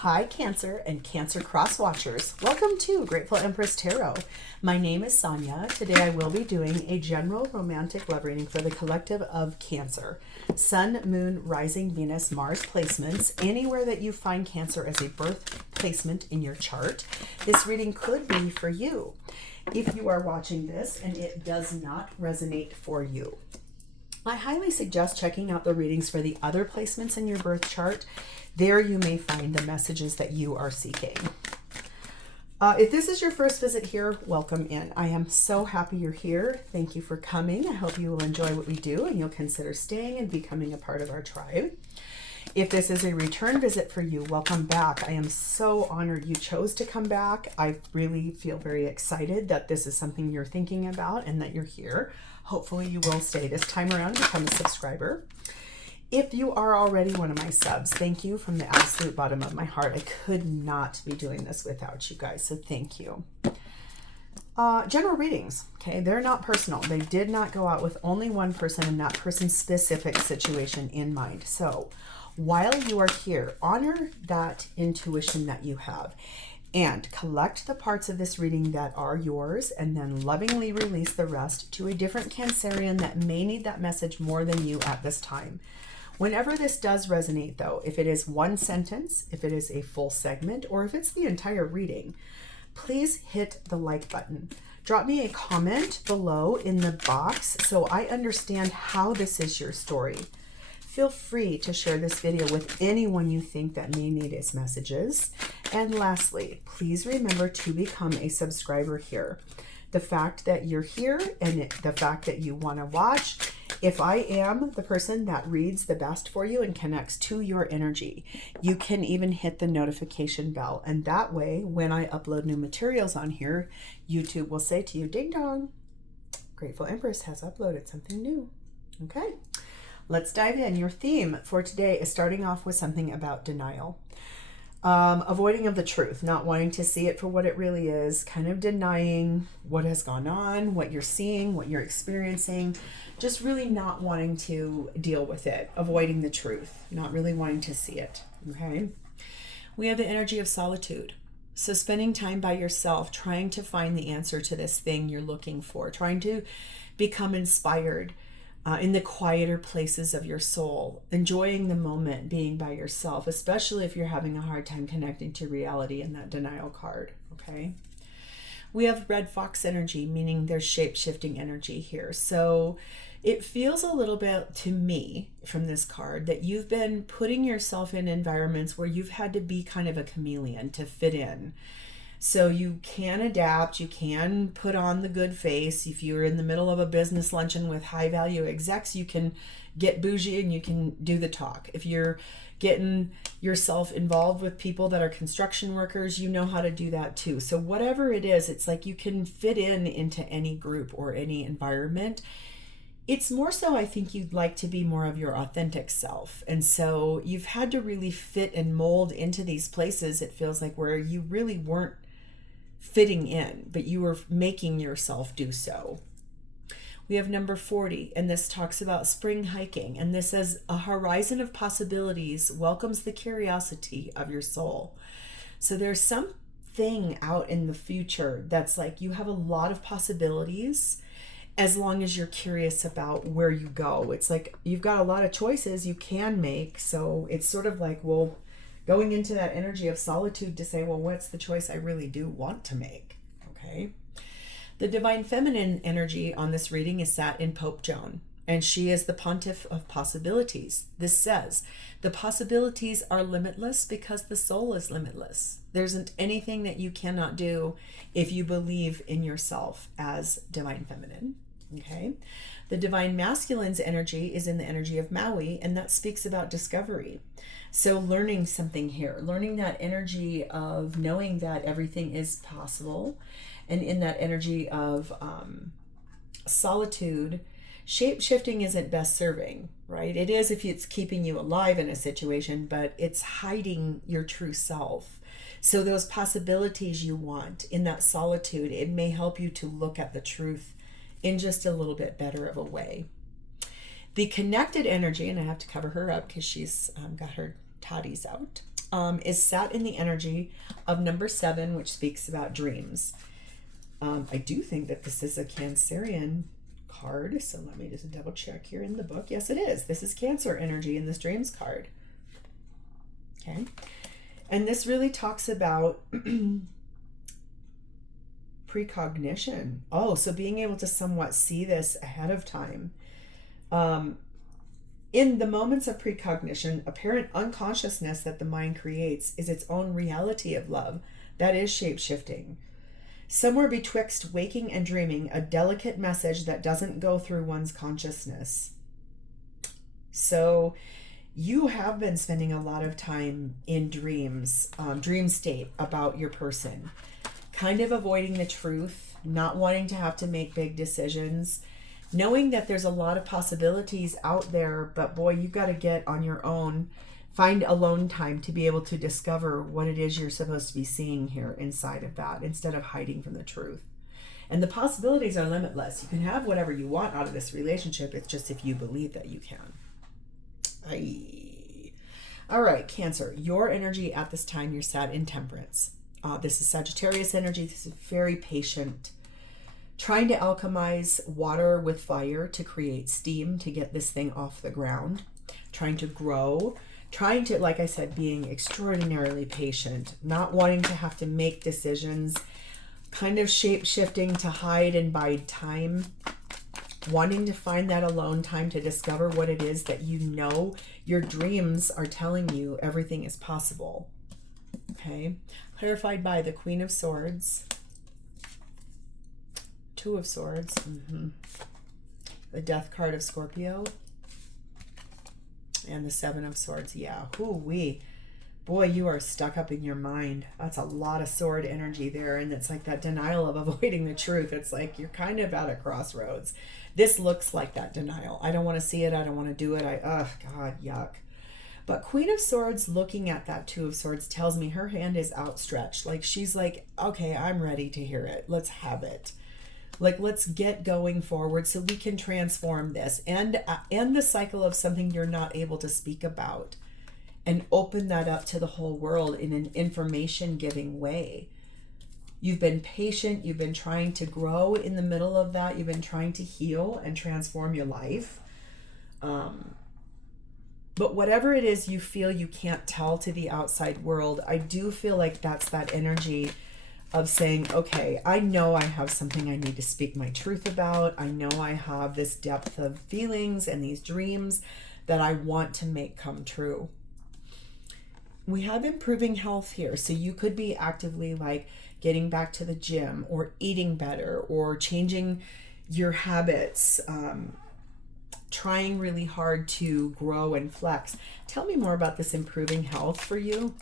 Hi, Cancer and Cancer Cross Watchers. Welcome to Grateful Empress Tarot. My name is Sonia. Today I will be doing a general romantic love reading for the collective of Cancer. Sun, Moon, Rising, Venus, Mars placements. Anywhere that you find Cancer as a birth placement in your chart, this reading could be for you. If you are watching this and it does not resonate for you, I highly suggest checking out the readings for the other placements in your birth chart. There you may find the messages that you are seeking. If this is your first visit here, welcome in. I am so happy you're here. Thank you for coming. I hope you will enjoy what we do and you'll consider staying and becoming a part of our tribe. If this is a return visit for you, welcome back. I am so honored you chose to come back. I really feel very excited that this is something you're thinking about and that you're here. Hopefully you will stay this time around, become a subscriber. If you are already one of my subs, thank you from the absolute bottom of my heart. I could not be doing this without you guys, so thank you. General readings, okay? They're not personal. They did not go out with only one person and that person's specific situation in mind. So while you are here, honor that intuition that you have and collect the parts of this reading that are yours and then lovingly release the rest to a different Cancerian that may need that message more than you at this time. Whenever this does resonate though, if it is one sentence, if it is a full segment, or if it's the entire reading, please hit the like button. Drop me a comment below in the box so I understand how this is your story. Feel free to share this video with anyone you think that may need its messages. And lastly, please remember to become a subscriber here. The fact that you're here and the fact that you want to watch, if I am the person that reads the best for you and connects to your energy, you can even hit the notification bell. And that way, when I upload new materials on here, YouTube will say to you, ding dong, Grateful Empress has uploaded something new. Okay. Let's dive in. Your theme for today is starting off with something about denial. Avoiding of the truth, not wanting to see it for what it really is, kind of denying what has gone on, what you're seeing, what you're experiencing, just really not wanting to deal with it, avoiding the truth, not really wanting to see it, okay? We have the energy of solitude. So spending time by yourself, trying to find the answer to this thing you're looking for, trying to become inspired, in the quieter places of your soul, enjoying the moment being by yourself, especially if you're having a hard time connecting to reality in that denial card, okay? We have red fox energy, meaning there's shape-shifting energy here. So it feels a little bit to me from this card that you've been putting yourself in environments where you've had to be kind of a chameleon to fit in. So you can adapt, you can put on the good face. If you're in the middle of a business luncheon with high value execs, you can get bougie and you can do the talk. If you're getting yourself involved with people that are construction workers, you know how to do that too. So whatever it is, it's like you can fit into any group or any environment. It's more so I think you'd like to be more of your authentic self. And so you've had to really fit and mold into these places, it feels like, where you really weren't fitting in, but you were making yourself do so. We have number 40, and this talks about spring hiking. And this says, a horizon of possibilities welcomes the curiosity of your soul. So there's something out in the future that's like you have a lot of possibilities as long as you're curious about where you go. It's like you've got a lot of choices you can make. So it's sort of like, well, going into that energy of solitude to say, well, what's the choice I really do want to make? Okay. The divine feminine energy on this reading is sat in Pope Joan, and she is the pontiff of possibilities. This says, the possibilities are limitless because the soul is limitless. There isn't anything that you cannot do if you believe in yourself as divine feminine. Okay. The divine masculine's energy is in the energy of Maui, and that speaks about discovery. So learning something here, learning that energy of knowing that everything is possible, and in that energy of solitude, shape-shifting isn't best serving, right? It is if it's keeping you alive in a situation, but it's hiding your true self. So those possibilities you want in that solitude, it may help you to look at the truth in just a little bit better of a way. The connected energy, and I have to cover her up because she's got her toddies out. is sat in the energy of number 7, which speaks about dreams. I do think that this is a Cancerian card, so let me just double check here in the book. Yes, it is. This is Cancer energy in this dreams card. Okay. And this really talks about precognition. Oh, so being able to somewhat see this ahead of time. In the moments of precognition, apparent unconsciousness that the mind creates is its own reality of love. That is shape-shifting. Somewhere betwixt waking and dreaming, a delicate message that doesn't go through one's consciousness. So you have been spending a lot of time in dreams, dream state about your person, kind of avoiding the truth, not wanting to have to make big decisions, knowing that there's a lot of possibilities out there, but boy, you've got to get on your own, find alone time to be able to discover what it is you're supposed to be seeing here inside of that, instead of hiding from the truth. And the possibilities are limitless. You can have whatever you want out of this relationship. It's just if you believe that you can. All right, Cancer, your energy at this time, you're sat in Temperance. This is Sagittarius energy. This is very patient, trying to alchemize water with fire to create steam to get this thing off the ground, trying to grow, trying to, like I said, being extraordinarily patient, not wanting to have to make decisions, kind of shape-shifting to hide and bide time, wanting to find that alone time to discover what it is that you know your dreams are telling you everything is possible. Okay, clarified by the Queen of Swords, Two of Swords, the Death card of Scorpio, and the Seven of Swords. Yeah, hoo-wee. Boy, you are stuck up in your mind. That's a lot of sword energy there, and it's like that denial of avoiding the truth. It's like you're kind of at a crossroads. This looks like that denial. I don't want to see it. I don't want to do it. God, yuck. But Queen of Swords looking at that Two of Swords tells me her hand is outstretched. Like she's like, okay, I'm ready to hear it. Let's have it. Like, let's get going forward so we can transform this and end the cycle of something you're not able to speak about and open that up to the whole world in an information giving way. You've been patient. You've been trying to grow in the middle of that. You've been trying to heal and transform your life. But whatever it is you feel you can't tell to the outside world, I do feel like that's that energy of saying, okay, I know I have something I need to speak my truth about. I know I have this depth of feelings and these dreams that I want to make come true. We have improving health here. So you could be actively like getting back to the gym or eating better or changing your habits, trying really hard to grow and flex. Tell me more about this improving health for you.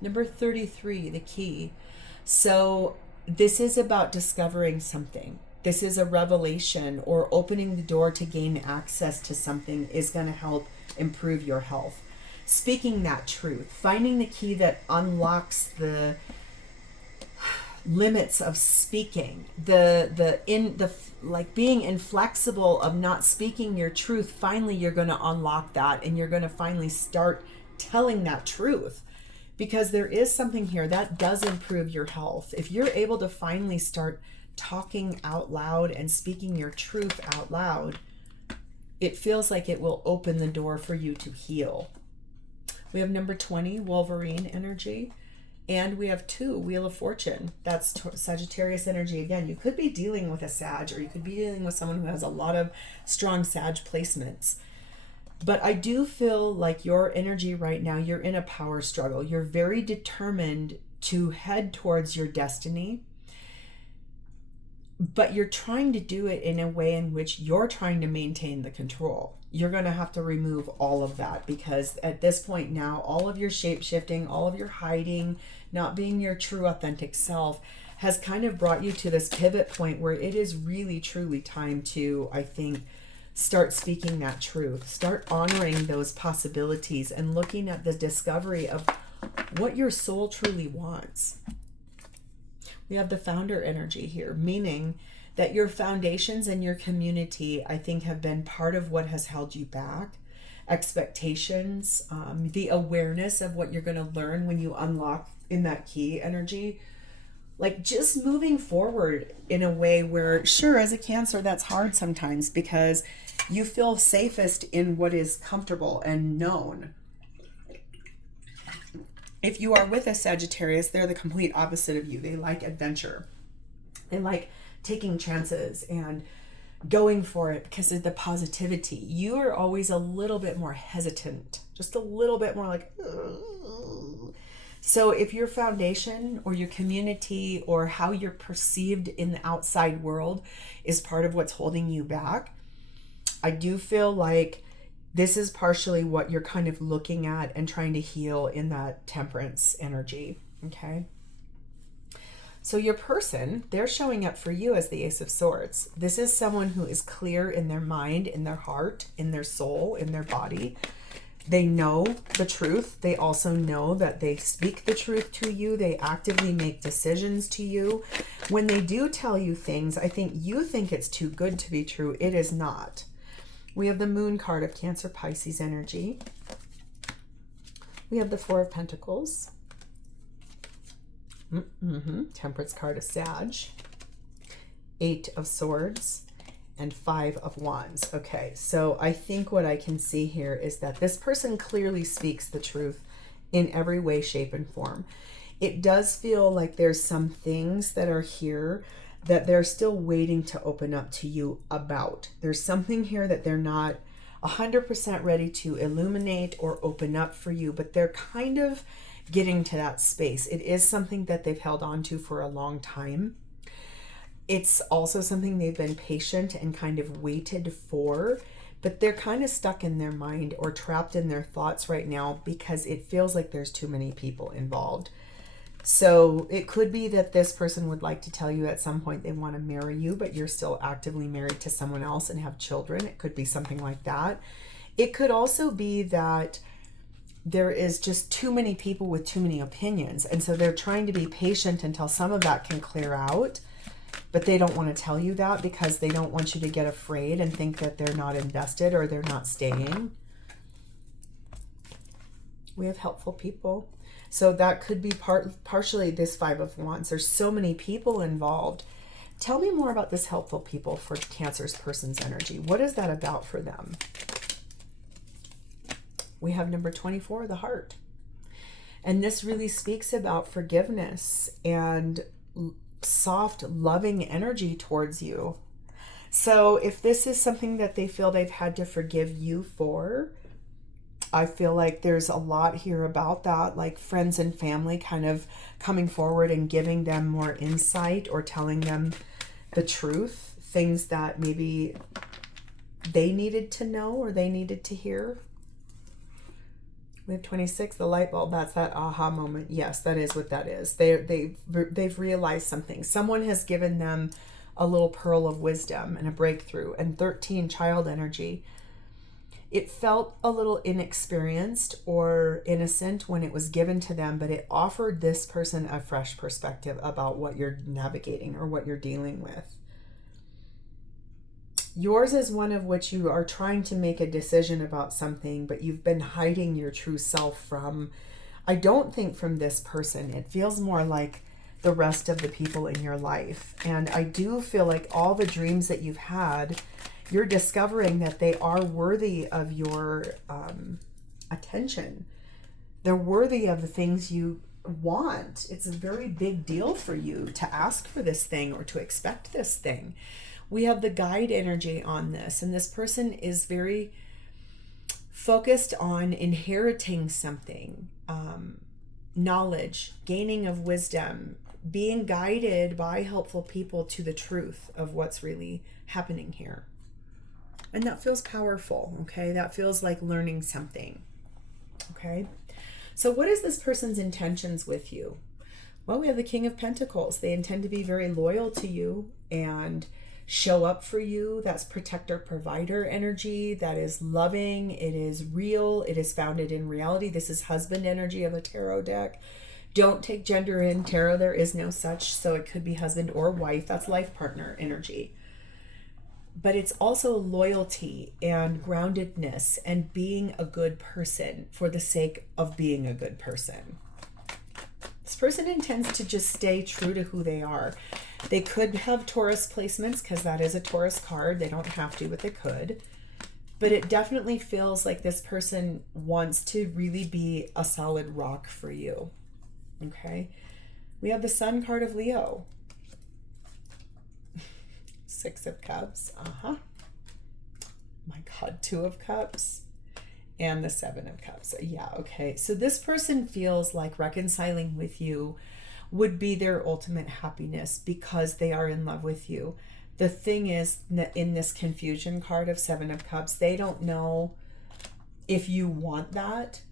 Number 33, the key. So this is about discovering something. This is a revelation, or opening the door to gain access to something is going to help improve your health. Speaking that truth, finding the key that unlocks the limits of speaking, like being inflexible of not speaking your truth. Finally, you're going to unlock that, and you're going to finally start telling that truth. Because there is something here that does improve your health. If you're able to finally start talking out loud and speaking your truth out loud, it feels like it will open the door for you to heal. We have number 20, Wolverine energy. And we have 2, Wheel of Fortune. That's Sagittarius energy. Again, you could be dealing with a Sag, or you could be dealing with someone who has a lot of strong Sag placements. But I do feel like your energy right now, you're in a power struggle. You're very determined to head towards your destiny, but you're trying to do it in a way in which you're trying to maintain the control. You're going to have to remove all of that, because at this point now, all of your shape-shifting, all of your hiding, not being your true authentic self has kind of brought you to this pivot point where it is really truly time to, I think, start speaking that truth, start honoring those possibilities and looking at the discovery of what your soul truly wants. We have the Founder energy here, meaning that your foundations and your community, I think, have been part of what has held you back. expectations, the awareness of what you're going to learn when you unlock in that key energy. Like just moving forward in a way where, sure, as a Cancer, that's hard sometimes because you feel safest in what is comfortable and known. If you are with a Sagittarius, they're the complete opposite of you. They like adventure. They like taking chances and going for it because of the positivity. You are always a little bit more hesitant, just a little bit more like, ugh. So if your foundation or your community or how you're perceived in the outside world is part of what's holding you back, I do feel like this is partially what you're kind of looking at and trying to heal in that Temperance energy, okay? So your person, they're showing up for you as the Ace of Swords. This is someone who is clear in their mind, in their heart, in their soul, in their body. They know the truth. They also know that they speak the truth to you. They actively make decisions to you. When they do tell you things, I think you think it's too good to be true. It is not. We have the Moon card of Cancer Pisces energy. We have the Four of Pentacles. Temperance card of Sag. Eight of Swords. And Five of Wands. Okay, so I think what I can see here is that this person clearly speaks the truth in every way, shape, and form. It does feel like there's some things that are here that they're still waiting to open up to you about. There's something here that they're not 100% ready to illuminate or open up for you, but they're kind of getting to that space. It is something that they've held on to for a long time. It's also something they've been patient and kind of waited for, but they're kind of stuck in their mind or trapped in their thoughts right now because it feels like there's too many people involved. So it could be that this person would like to tell you at some point they want to marry you, but you're still actively married to someone else and have children. It could be something like that. It could also be that there is just too many people with too many opinions. And so they're trying to be patient until some of that can clear out. But they don't want to tell you that because they don't want you to get afraid and think that they're not invested or they're not staying. We have helpful people. So that could be partially this Five of Wands. There's so many people involved. Tell me more about this helpful people for Cancer's person's energy. What is that about for them? We have number 24, the Heart. And this really speaks about forgiveness and soft, loving energy towards you. So if this is something that they feel they've had to forgive you for, I feel like there's a lot here about that, like friends and family kind of coming forward and giving them more insight or telling them the truth, things that maybe they needed to know or they needed to hear. We have 26, the light bulb. That's that aha moment. Yes, that is what that is. They've realized something. Someone has given them a little pearl of wisdom and a breakthrough. And 13, child energy. It felt a little inexperienced or innocent when it was given to them, but it offered this person a fresh perspective about what you're navigating or what you're dealing with. Yours is one of which you are trying to make a decision about something, but you've been hiding your true self from, I don't think from this person. It feels more like the rest of the people in your life. And I do feel like all the dreams that you've had, you're discovering that they are worthy of your attention. They're worthy of the things you want. It's a very big deal for you to ask for this thing or to expect this thing. We have the guide energy on this, and this person is very focused on inheriting something, knowledge, gaining of wisdom, being guided by helpful people to the truth of what's really happening here. And that feels powerful, okay? That feels like learning something, okay? So what is this person's intentions with you? Well, we have the King of Pentacles. They intend to be very loyal to you and show up for you. That's protector, provider energy. That is loving. It is real. It is founded in reality. This is husband energy of a tarot deck. Don't take gender in tarot. There is no such. So it could be husband or wife. That's life partner energy. but it's also loyalty and groundedness and being a good person for the sake of being a good person. This person intends to just stay true to who they are. They could have Taurus placements because that is a Taurus card. They don't have to, but they could. But it definitely feels like this person wants to really be a solid rock for you. Okay? We have the Sun card of Leo. Six of Cups. My God, Two of Cups. And the Seven of Cups. Yeah, okay. So this person feels like reconciling with you would be their ultimate happiness because they are in love with you. The thing is, in this confusion card of Seven of Cups, they don't know if you want that.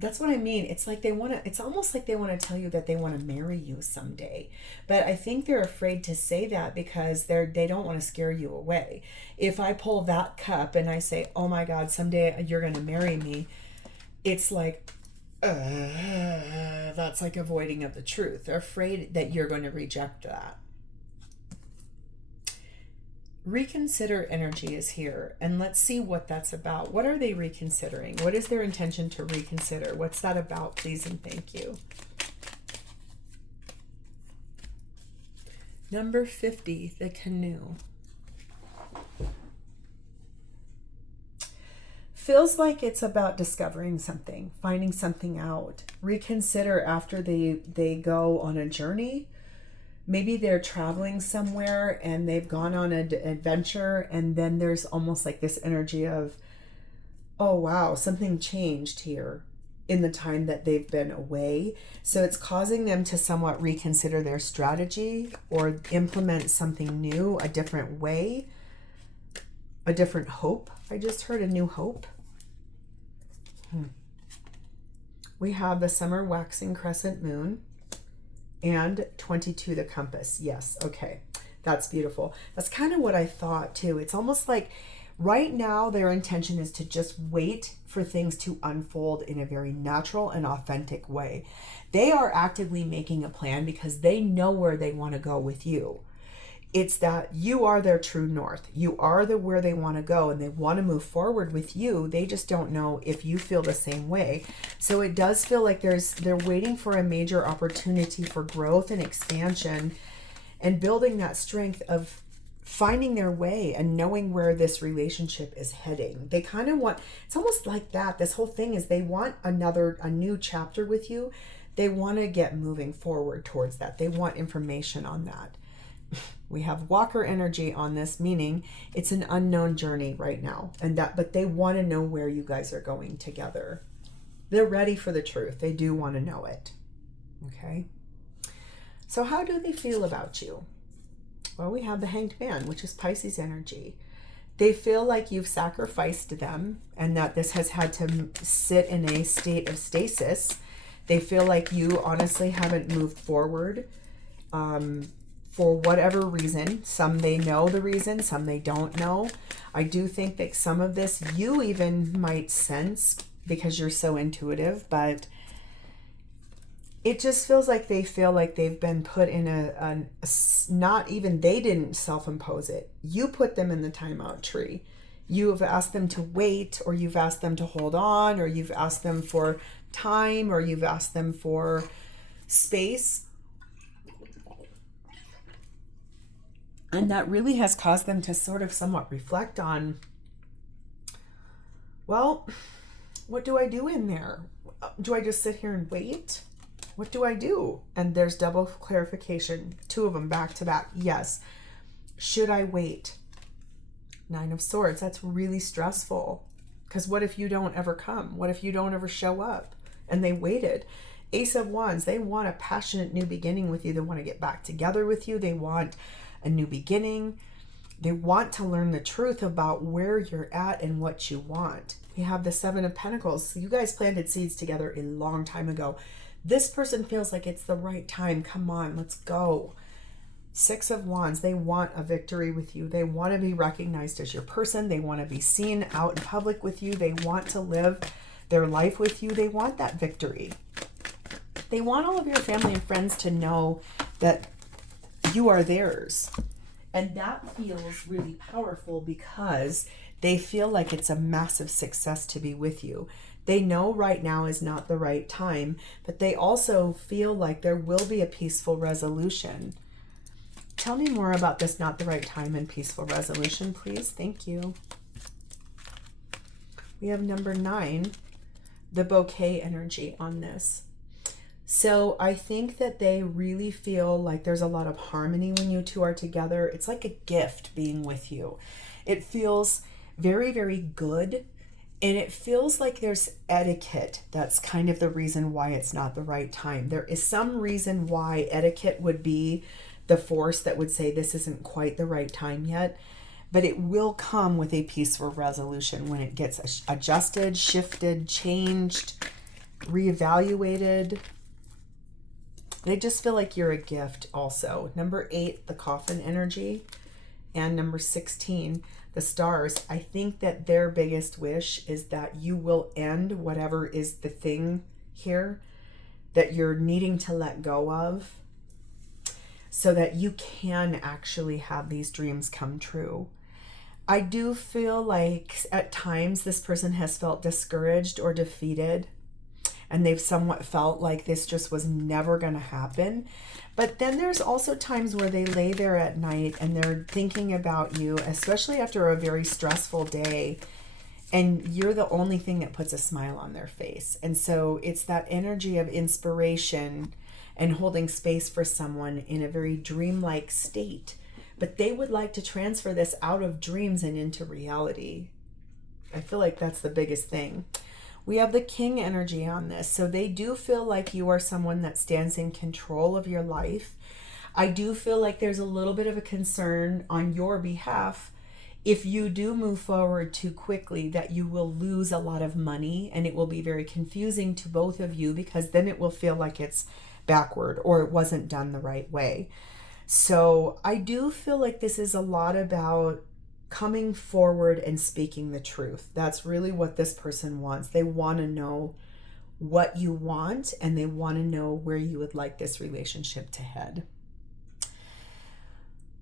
That's what I mean. It's like they want to, it's almost like they want to tell you that they want to marry you someday. But I think they're afraid to say that because they don't want to scare you away. If I pull that cup and I say, oh my God, someday you're going to marry me, it's like, that's like avoiding of the truth. They're afraid that you're going to reject that. Reconsider energy is here, and let's see what that's about. What are they reconsidering? What is their intention to reconsider? What's that about, please and thank you? Number 50, the Canoe. Feels like it's about discovering something, finding something out. Reconsider after they go on a journey. Maybe they're traveling somewhere and they've gone on an adventure, and then there's almost like this energy of, oh wow, something changed here in the time that they've been away. So it's causing them to somewhat reconsider their strategy or implement something new, a different way, a different hope. I just heard a new hope. We have the summer waxing crescent moon. And 22, the compass. Yes, okay. That's beautiful. That's kind of what I thought too. It's almost like right now their intention is to just wait for things to unfold in a very natural and authentic way. They are actively making a plan because they know where they want to go with you. It's that you are their true north. You are where they want to go, and they want to move forward with you. They just don't know if you feel the same way. So it does feel like they're waiting for a major opportunity for growth and expansion and building that strength of finding their way and knowing where this relationship is heading. They kind of want, it's almost like that. This whole thing is they want a new chapter with you. They want to get moving forward towards that. They want information on that. We have Walker energy on this, meaning it's an unknown journey right now, but they want to know where you guys are going together. They're ready for the truth. They do want to know it. Okay. So how do they feel about you? Well, we have the Hanged Man, which is Pisces energy. They feel like you've sacrificed them and that this has had to sit in a state of stasis. They feel like you honestly haven't moved forward. For whatever reason. Some they know the reason, some they don't know. I do think that some of this you even might sense because you're so intuitive, but it just feels like they feel like they've been put in a not even, they didn't self-impose it. You put them in the timeout tree. You have asked them to wait, or you've asked them to hold on, or you've asked them for time, or you've asked them for space. And that really has caused them to sort of somewhat reflect on, well, what do I do in there? Do I just sit here and wait? What do I do? And there's double clarification, two of them back to back. Yes. Should I wait? Nine of Swords. That's really stressful. Because what if you don't ever come? What if you don't ever show up? And they waited. Ace of Wands. They want a passionate new beginning with you. They want to get back together with you. They want a new beginning. They want to learn the truth about where you're at and what you want. We have the Seven of Pentacles. You guys planted seeds together a long time ago. This person feels like it's the right time. Come on, let's go. Six of Wands. They want a victory with you. They want to be recognized as your person. They want to be seen out in public with you. They want to live their life with you. They want that victory. They want all of your family and friends to know that you are theirs. And that feels really powerful because they feel like it's a massive success to be with you. They know right now is not the right time, but they also feel like there will be a peaceful resolution. Tell me more about this not the right time and peaceful resolution, please. Thank you. We have number 9, the bouquet energy on this. So I think that they really feel like there's a lot of harmony when you two are together. It's like a gift being with you. It feels very, very good. And it feels like there's etiquette. That's kind of the reason why it's not the right time. There is some reason why etiquette would be the force that would say this isn't quite the right time yet. But it will come with a peaceful resolution when it gets adjusted, shifted, changed, reevaluated. They just feel like you're a gift also. Number 8, the coffin energy. And number 16, the stars. I think that their biggest wish is that you will end whatever is the thing here that you're needing to let go of so that you can actually have these dreams come true. I do feel like at times this person has felt discouraged or defeated, and they've somewhat felt like this just was never going to happen. But then there's also times where they lay there at night and they're thinking about you, especially after a very stressful day, and you're the only thing that puts a smile on their face. And so it's that energy of inspiration and holding space for someone in a very dreamlike state. But they would like to transfer this out of dreams and into reality. I feel like that's the biggest thing. We have the king energy on this. So they do feel like you are someone that stands in control of your life. I do feel like there's a little bit of a concern on your behalf if you do move forward too quickly, that you will lose a lot of money and it will be very confusing to both of you, because then it will feel like it's backward or it wasn't done the right way. So I do feel like this is a lot about coming forward and speaking the truth. That's really what this person wants. They want to know what you want, and they want to know where you would like this relationship to head.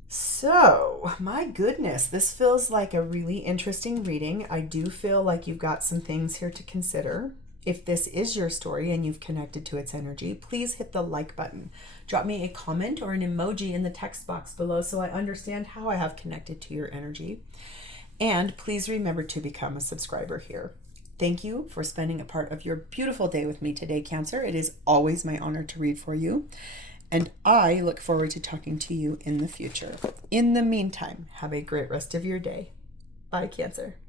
So, my goodness, this feels like a really interesting reading. I do feel like you've got some things here to consider. If this is your story and you've connected to its energy, please hit the like button. Drop me a comment or an emoji in the text box below so I understand how I have connected to your energy. And please remember to become a subscriber here. Thank you for spending a part of your beautiful day with me today, Cancer. It is always my honor to read for you. And I look forward to talking to you in the future. In the meantime, have a great rest of your day. Bye, Cancer.